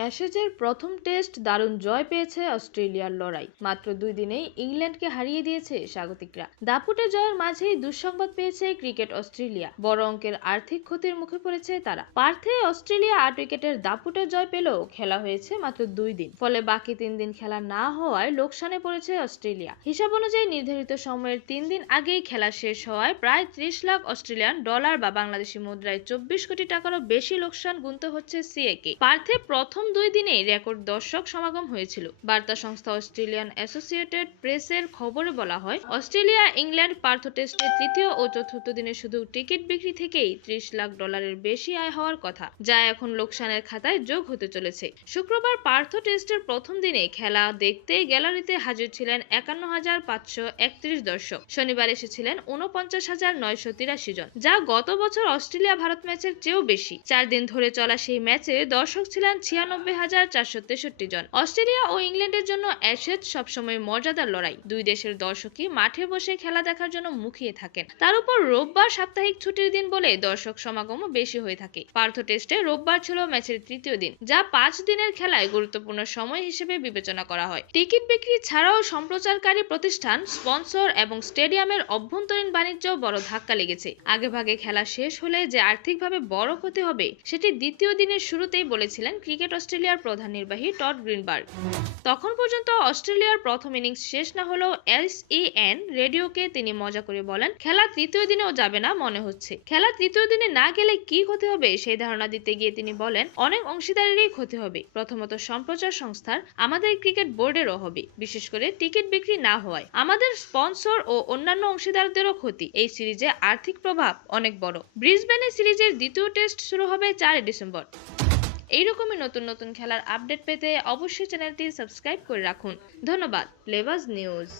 অ্যাশেজের প্রথম টেস্ট দারুণ জয় পেয়েছে অস্ট্রেলিয়ার লড়াই। মাত্র দুই দিনেই ইংল্যান্ডকে হারিয়ে দিয়েছে স্বাগতিকরা। দাপুটে জয়ের মাঝেই দুঃসংবাদ পেয়েছে ক্রিকেট অস্ট্রেলিয়া। বড় অঙ্কের আর্থিক ক্ষতির মুখে পড়েছে তারা। পার্থে অস্ট্রেলিয়া আট উইকেটের দাপুটে জয় পেলেও খেলা হয়েছে মাত্র দুই দিন। ফলে বাকি তিন দিন খেলা না হওয়ায় লোকসানে পড়েছে অস্ট্রেলিয়া। হিসাব অনুযায়ী নির্ধারিত সময়ের তিন দিন আগেই খেলা শেষ হওয়ায় প্রায় ত্রিশ লাখ অস্ট্রেলিয়ান ডলার বা বাংলাদেশি মুদ্রায় চব্বিশ কোটি টাকারও বেশি লোকসান গুনতে হচ্ছে সিএকে। পার্থে প্রথম দুই দিনেই রেকর্ড দর্শক সমাগম হয়েছিল। বার্তা সংস্থা অস্ট্রেলিয়ান অ্যাসোসিয়েটেড প্রেসের খবরে বলা হয়, অস্ট্রেলিয়া, ইংল্যান্ড পার্থ টেস্টের তৃতীয় ও চতুর্থ দিনে শুধু টিকিট বিক্রি থেকেই ত্রিশ লাখ ডলারের বেশি আয় হওয়ার কথা, যা এখন লোকসানের খাতায় যোগ হতে চলেছে। শুক্রবার পার্থ টেস্টের প্রথম দিনে খেলা দেখতে গ্যালারিতে হাজির ছিলেন একান্ন হাজার পাঁচশো একত্রিশ দর্শক। শনিবার এসেছিলেন উনপঞ্চাশ হাজার নয়শো তিরাশি জন, যা গত বছর অস্ট্রেলিয়া ভারত ম্যাচের চেয়েও বেশি। চার দিন ধরে চলা সেই ম্যাচে দর্শক ছিলেন ছিয়ানব্বই হাজার চারশো তেষট্টি জন। অস্ট্রেলিয়া ও ইংল্যান্ডের জন্য অ্যাশেজ সবসময় মর্যাদার লড়াই। দুই দেশের দর্শকই মাঠে বসে খেলা দেখার জন্য মুখিয়ে থাকেন। তার উপর রোববার সাপ্তাহিক ছুটির দিন বলে দর্শক সমাগমও বেশি হয়ে থাকে। পার্থ টেস্টে রোববার ছিল ম্যাচের তৃতীয় দিন, যা পাঁচ দিনের খেলায় গুরুত্বপূর্ণ সময় হিসেবে বিবেচনা করা হয়। টিকিট বিক্রি ছাড়াও সম্প্রচারকারী প্রতিষ্ঠান, স্পন্সর এবং স্টেডিয়ামের অভ্যন্তরীণ বাণিজ্য বড় ধাক্কা লেগেছে। আগেভাগে খেলা শেষ হলে যে আর্থিকভাবে বড় ক্ষতি হবে, সেটি দ্বিতীয় দিনের শুরুতেই বলেছিলেন ক্রিকেট অস্ট্রেলিয়ার প্রধান নির্বাহী টড গ্রিনবার্গ। তখন পর্যন্ত অস্ট্রেলিয়ার প্রথম ইনিংস শেষ না হলেও এস এন রেডিওকে তিনি মজা করে বলেন, খেলা তৃতীয় দিনেও যাবে না মনে হচ্ছে। খেলা তৃতীয় দিনে না গেলে কি ক্ষতি হবে সেই ধারণা দিতে গিয়ে তিনি বলেন, অনেক অংশীদারেরই ক্ষতি হবে। প্রথমত সম্প্রচার সংস্থার, আমাদের ক্রিকেট বোর্ডেরও হবে, বিশেষ করে টিকিট বিক্রি না হওয়ায়। আমাদের স্পন্সর ও অন্যান্য অংশীদারদেরও ক্ষতি। এই সিরিজে আর্থিক প্রভাব অনেক বড়। ব্রিসবেনে সিরিজের দ্বিতীয় টেস্ট শুরু হবে চারই ডিসেম্বর। এইরকমই নতুন নতুন খেলার আপডেট পেতে অবশ্যই চ্যানেলটি সাবস্ক্রাইব করে রাখুন। ধন্যবাদ লেভাস নিউজ।